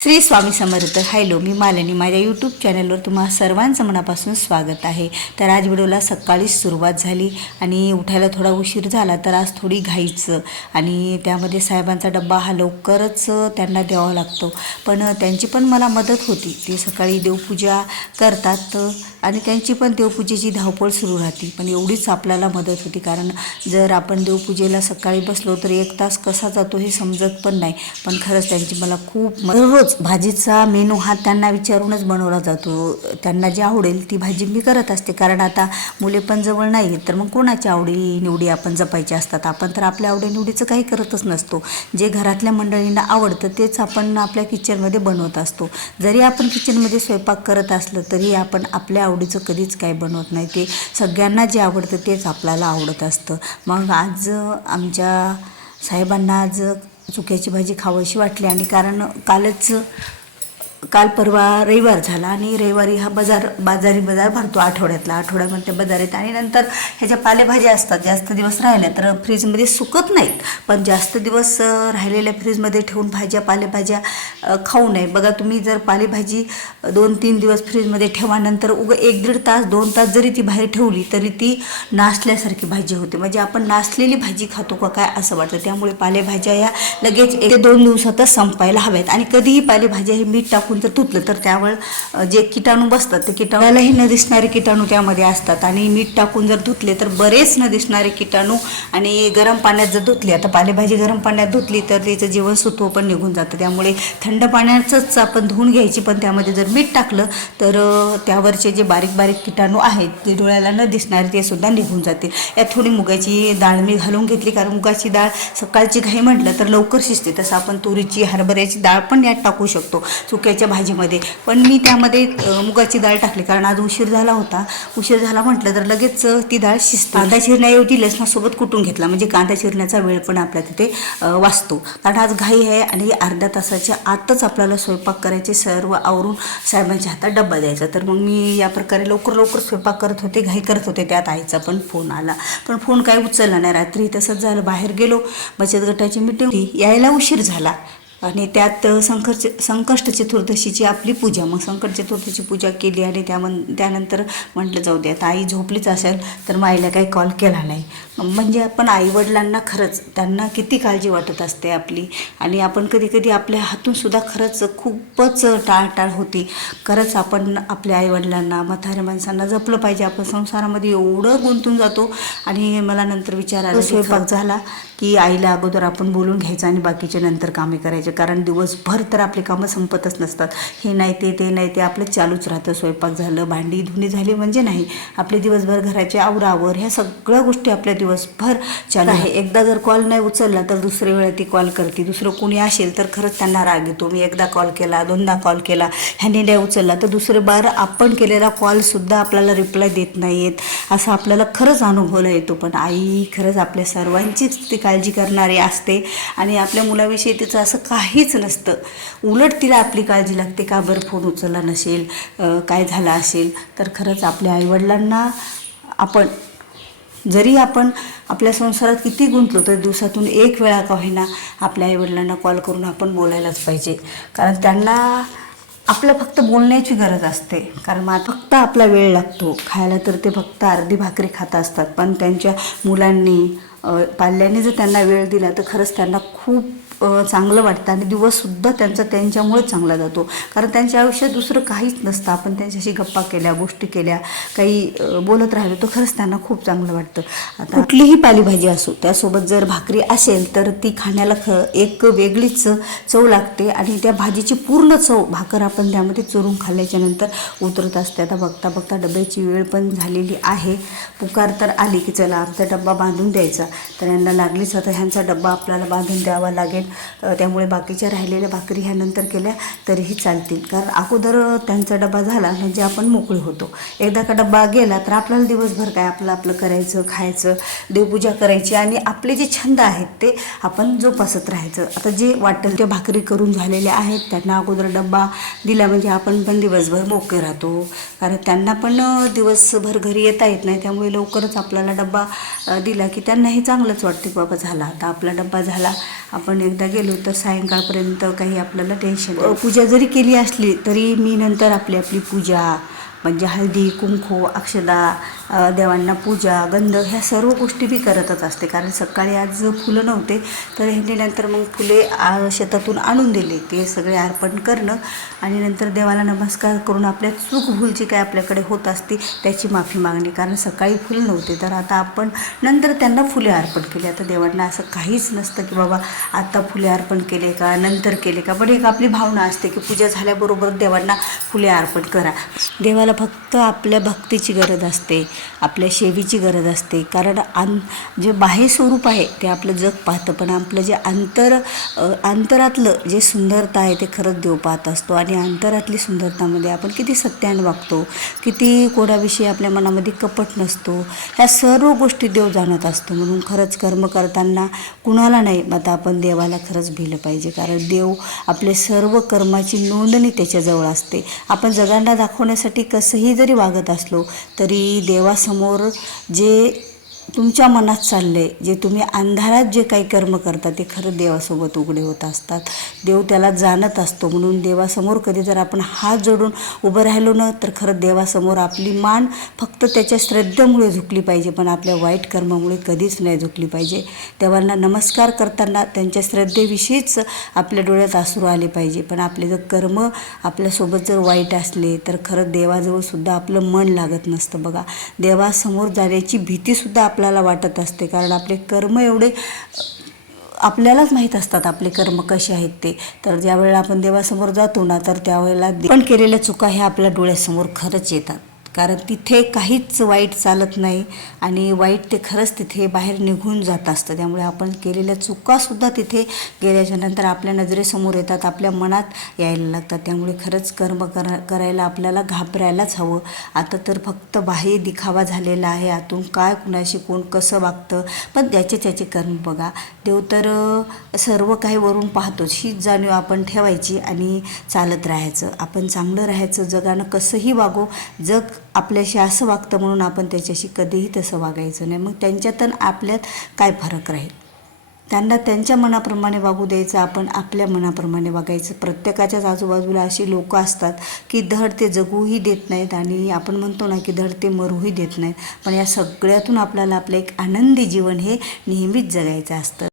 Shri Swami Samarth hello मी मालिनी. माझ्या YouTube चॅनलवर तुम्हा सर्वांचं मनापासून स्वागत आहे. तर आज व्हिडिओला सकाळीच सुरुवात झाली आणि उठायला थोडा उशीर झाला तर आज थोडी घाईचं. आणि त्यामध्ये साहेबांचा डब्बा हा लवकरच त्यांना द्यावा लागतो. पण त्यांची पण मला मदत होती. ते सकाळी देवपूजा करतात आणि त्यांची पण देवपूजेची धावपळ सुरू राहते. पण एवढीच आपल्याला मदत होती. कारण जर आपण देवपूजेला सकाळी बसलो तर एक तास कसा जातो हे समजत पण नाही. पण खरंच त्यांची मला खूप मदत रोज भाजीचा मेनू हा त्यांना विचारूनच बनवला जातो. त्यांना जे आवडेल ती भाजी मी करत असते. कारण आता मुले पण जवळ नाही तर मग कोणाच्या आवडी निवडी आपण जपायच्या असतात? आपण तर आपल्या आवडीनिवडीचं काही करतच नसतो. जे घरातल्या मंडळींना आवडतं तेच आपण आपल्या किचनमध्ये बनवत असतो. जरी आपण किचनमध्ये स्वयंपाक करत असलं तरी आपण आपल्या आवडीचं कधीच काही बनवत नाही. ते सगळ्यांना जे आवडतं तेच आपल्याला आवडत असतं. मग आज आमच्या साहेबांना आज चुक्याची भाजी खावीशी वाटली आणि कारण कालच काल परवा रविवार झाला आणि रविवारी हा बाजार बाजारी बाजार भरतो आठवड्यातला. आठवड्यामध्ये बाजार येत आणि नंतर ह्याच्या पालेभाज्या असतात जास्त दिवस राहिल्या तर फ्रीजमध्ये सुकत नाहीत. पण जास्त दिवस राहिलेल्या फ्रीजमध्ये ठेवून भाज्या पालेभाज्या खाऊ नये. बघा तुम्ही जर पालेभाजी दोन तीन दिवस फ्रीजमध्ये ठेवा नंतर उगं एक दीड तास दोन तास जरी ती बाहेर ठेवली तरी ती नासल्यासारखी भाजी होते. म्हणजे आपण नासलेली भाजी खातो का काय असं वाटतं. त्यामुळे पालेभाज्या या लगेच एक दोन दिवसातच संपायला हव्यात. आणि कधीही पालेभाज्या हे मीठ टाकून टाकून जर धुतलं तर त्यावर जे किटाणू बसतात ते किटाणूलाही न दिसणारे किटाणू त्यामध्ये असतात. आणि मीठ टाकून जर धुतले तर बरेच न दिसणारे किटाणू आणि गरम पाण्यात जर धुतली आता पालेभाजी गरम पाण्यात धुतली तर तिचं जीवनसत्व पण निघून जातं. त्यामुळे थंड पाण्याचंच आपण धुवून घ्यायची पण त्यामध्ये जर मीठ टाकलं तर त्यावरचे जे बारीक बारीक किटाणू आहेत ते डोळ्याला न दिसणारे ते सुद्धा निघून जाते. यात थोडी मुगाची डाळ मी घालून घेतली कारण मुगाची डाळ सकाळची घाई म्हटलं तर लवकर शिजते. तसं आपण तुरीची हरभऱ्याची डाळ पण यात टाकू शकतो. चुक्याच्या भाजीमध्ये. पण मी त्यामध्ये मुगाची डाळ टाकली. कारण आज उशीर झाला होता. उशीर झाला म्हटलं तर लगेच ती डाळ शिजते. कांदा चिरण्याऐवजी लसणासोबत कुटून घेतला. म्हणजे कांदा चिरण्याचा वेळ पण आपल्या तिथे वाचतो. कारण आज घाई आहे आणि अर्ध्या तासाच्या आतच आपल्याला स्वयंपाक करायचे. सर्व आवरून साहेबांच्या हातात डब्बा द्यायचा. तर मग मी या प्रकारे लवकर लवकर स्वयंपाक करत होते. घाई करत होते. त्यात आईचा पण फोन आला. पण फोन काय उचलला नाही. रात्री तसंच झालं. बाहेर गेलो. बचत गटाची मिटिंग यायला उशीर झाला. आणि त्यात संकट संकष्ट चतुर्दशीची आपली पूजा मग संकट चतुर्थीची पूजा केली आणि त्यामन त्यानंतर म्हटलं जाऊ दे आता आई झोपलीच असेल तर मग आईला काही कॉल केला नाही. म्हणजे आपण आईवडिलांना खरंच त्यांना किती काळजी वाटत असते आपली. आणि आपण कधी कधी आपल्या हातून सुद्धा खरंच खूपच टाळटाळ होती. खरंच आपण आपल्या आईवडिलांना म्हाताऱ्या माणसांना जपलं पाहिजे. आपण संसारामध्ये एवढं गुंतून जातो. आणि मला नंतर विचार आला स्वयंपाक झाला की आईला अगोदर आपण बोलून घ्यायचं आणि बाकीचे नंतर कामे करायचे. कारण दिवसभर तर आपली कामं संपतच नसतात. हे नाही ते ते नाही ते आपलं चालूच राहतं. स्वयंपाक झालं भांडी धुणी झाली म्हणजे नाही. आपले दिवसभर घराचे आवरावर ह्या सगळ्या गोष्टी आपल्या दिवसभर चालू आहे. एकदा जर कॉल नाही उचलला तर दुसऱ्या वेळा ती कॉल करते. दुसरं कोणी असेल तर खरंच त्यांना राग येतो. मी एकदा कॉल केला दोनदा कॉल केला ह्याने नाही उचलला तर दुसरे बार आपण केलेला कॉलसुद्धा आपल्याला रिप्लाय देत नाही आहेत असं आपल्याला खरंच अनुभवला येतो. पण आई खरंच आपल्या सर्वांचीच ती काळजी करणारी असते. आणि आपल्या मुलाविषयी तिचं असं काहीच नसतं. उलट तिला आपली काळजी लागते का बरं फोन उचलला नसेल काय झालं असेल? तर खरंच आपल्या आईवडिलांना आपण जरी आपण आपल्या संसारात किती गुंतलो तर दिवसातून एक वेळा का होईना आपल्या आईवडिलांना कॉल करून आपण बोलायलाच पाहिजे. कारण त्यांना आपलं फक्त बोलण्याची गरज असते. कारण मग फक्त आपला वेळ लागतो. खायला तर ते फक्त अर्धी भाकरी खात असतात. पण त्यांच्या मुलांनी पाल्याने जर त्यांना वेळ दिला तर खरंच त्यांना खूप चांगलं वाटतं आणि दिवससुद्धा त्यांचा त्यांच्यामुळे चांगला जातो. कारण त्यांच्या आयुष्यात दुसरं काहीच नसतं. आपण त्यांच्याशी गप्पा केल्या गोष्टी केल्या काही बोलत राहिलो तर खरंच त्यांना खूप चांगलं वाटतं. आता कुठलीही पालेभाजी असो त्यासोबत जर भाकरी असेल तर ती खाण्याला ख एक वेगळीच चव लागते आणि त्या भाजीची पूर्ण चव भाकर आपण त्यामध्ये चुरून खाल्ल्याच्या नंतर उतरत असते. आता बघता बघता डब्याची वेळ पण झालेली आहे. पुकार तर आली की चला आमचा डब्बा बांधून द्यायचा. तर यांना लागलीच. आता ह्यांचा डब्बा आपल्याला बांधून द्यावा लागेल. त्यामुळे बाकीच्या राहिलेल्या भाकरी ह्या नंतर केल्या तरीही चालतील. कारण अगोदर त्यांचा डबा झाला म्हणजे आपण मोकळे होतो. एकदा का डबा गेला तर आपल्याला दिवसभर काय आपलं आपलं करायचं खायचं देवपूजा करायची आणि आपले जे छंद आहेत ते आपण जोपासत राहायचं. आता जे वाटेल ते भाकरी करून झालेल्या आहेत त्यांना अगोदर डब्बा दिला म्हणजे आपण पण दिवसभर मोकळे राहतो. कारण त्यांना पण दिवसभर घरी येता येत नाही त्यामुळे लवकरच आपल्याला डब्बा दिला की त्यांनाही चांगलंच वाटते बाबा झाला. आता आपला डब्बा झाला आपण एक एकदा गेलो तर सायंकाळपर्यंत काही आपल्याला टेन्शन पूजा जरी केली असली तरी मी नंतर आपली आपली पूजा म्हणजे हळदी कुंकू अक्षदा देवांना पूजा गंध ह्या सर्व गोष्टी मी करतच असते. कारण सकाळी आज फुलं नव्हते तर ह्यांनीनंतर मग फुले शेतातून आणून दिले ते सगळे अर्पण करणं आणि नंतर देवाला नमस्कार करून आपल्या चूक भूल जी काय आपल्याकडे होत असते त्याची माफी मागणी. कारण सकाळी फुलं नव्हते तर आता आपण नंतर त्यांना फुले अर्पण केले. आता देवांना असं काहीच नसतं की बाबा आता फुले अर्पण केले का नंतर केले का? पण एक आपली भावना असते की पूजा झाल्याबरोबर देवांना फुले अर्पण करा. देवाला फक्त आपल्या भक्तीची गरज असते. आपल्या सेवेची गरज असते. कारण आन जे बाह्य स्वरूप आहे ते आपलं जग पाहतं. पण आपलं जे अंतर अंतरातलं जे सुंदरता आहे ते खरंच देव पाहत असतो. आणि अंतरातली सुंदरतामध्ये आपण किती सत्यान वागतो किती कोणाविषयी आपल्या मनामध्ये कपट नसतो ह्या सर्व गोष्टी देव जाणत असतो. म्हणून खरंच कर्म करताना कुणाला नाही आता आपण देवाला खरंच भिलं पाहिजे. कारण देव आपले सर्व कर्माची नोंदणी त्याच्याजवळ असते. आपण जगांना दाखवण्यासाठी कसंही जरी वागत असलो तरी देवासमोर जे तुमच्या मनात चालले जे तुम्ही अंधारात जे काही कर्म करता ते खरं देवासोबत उघडे होत असतात. देव त्याला जाणत असतो म्हणून देवासमोर कधी जर आपण हात जोडून उभं राहिलो ना तर खरं देवासमोर आपली मान फक्त त्याच्या श्रद्धेमुळे झुकली पाहिजे पण आपल्या वाईट कर्मामुळे कधीच नाही झुकली पाहिजे. देवांना नमस्कार करताना त्यांच्या श्रद्धेविषयीच आपल्या डोळ्यात आसरू आले पाहिजे. पण आपले जर कर्म आपल्यासोबत जर वाईट असले तर खरं देवाजवळ सुद्धा आपलं मन लागत नसतं बघा. देवासमोर जाण्याची भीतीसुद्धा आपल्याला वाटत असते. कारण आपले कर्म एवढे आपल्यालाच माहीत असतात आपले कर्म कसे आहेत ते. तर ज्यावेळेला आपण देवासमोर जातो ना तर त्यावेळेला पण केलेल्या चुका ह्या आपल्या डोळ्यासमोर खरंच येतात. कारण तिथे काहीच वाईट चालत नाही आणि वाईट ते खरंच तिथे बाहेर निघून जात असतं. त्यामुळे आपण केलेल्या चुकासुद्धा तिथे गेल्याच्यानंतर आपल्या नजरेसमोर येतात आपल्या मनात यायला लागतात. त्यामुळे खरंच कर्म करा करायला आपल्याला घाबरायलाच हवं. आता तर फक्त बाह्य दिखावा झालेला आहे. आतून काय कुणाशी कोण कसं वागतं? पण त्याचे त्याचे कर्म बघा. देव तर सर्व काही वरून पाहतोच. हीच जाणीव आपण ठेवायची आणि चालत राहायचं. आपण चांगलं राहायचं जगानं कसंही वागो जग आपल्याशी असं वागतं म्हणून आपण त्याच्याशी कधीही तसं वागायचं नाही. मग त्यांच्यात आणि आपल्यात काय फरक राहील? त्यांना त्यांच्या मनाप्रमाणे वागू द्यायचं आपण आपल्या मनाप्रमाणे वागायचं. प्रत्येकाच्याच आजूबाजूला अशी लोक असतात की धड ते जगूही देत नाहीत आणि आपण म्हणतो ना की धड ते मरूही देत नाहीत. पण या सगळ्यातून आपल्याला आपलं एक आनंदी जीवन हे नेहमीच जगायचं असतं.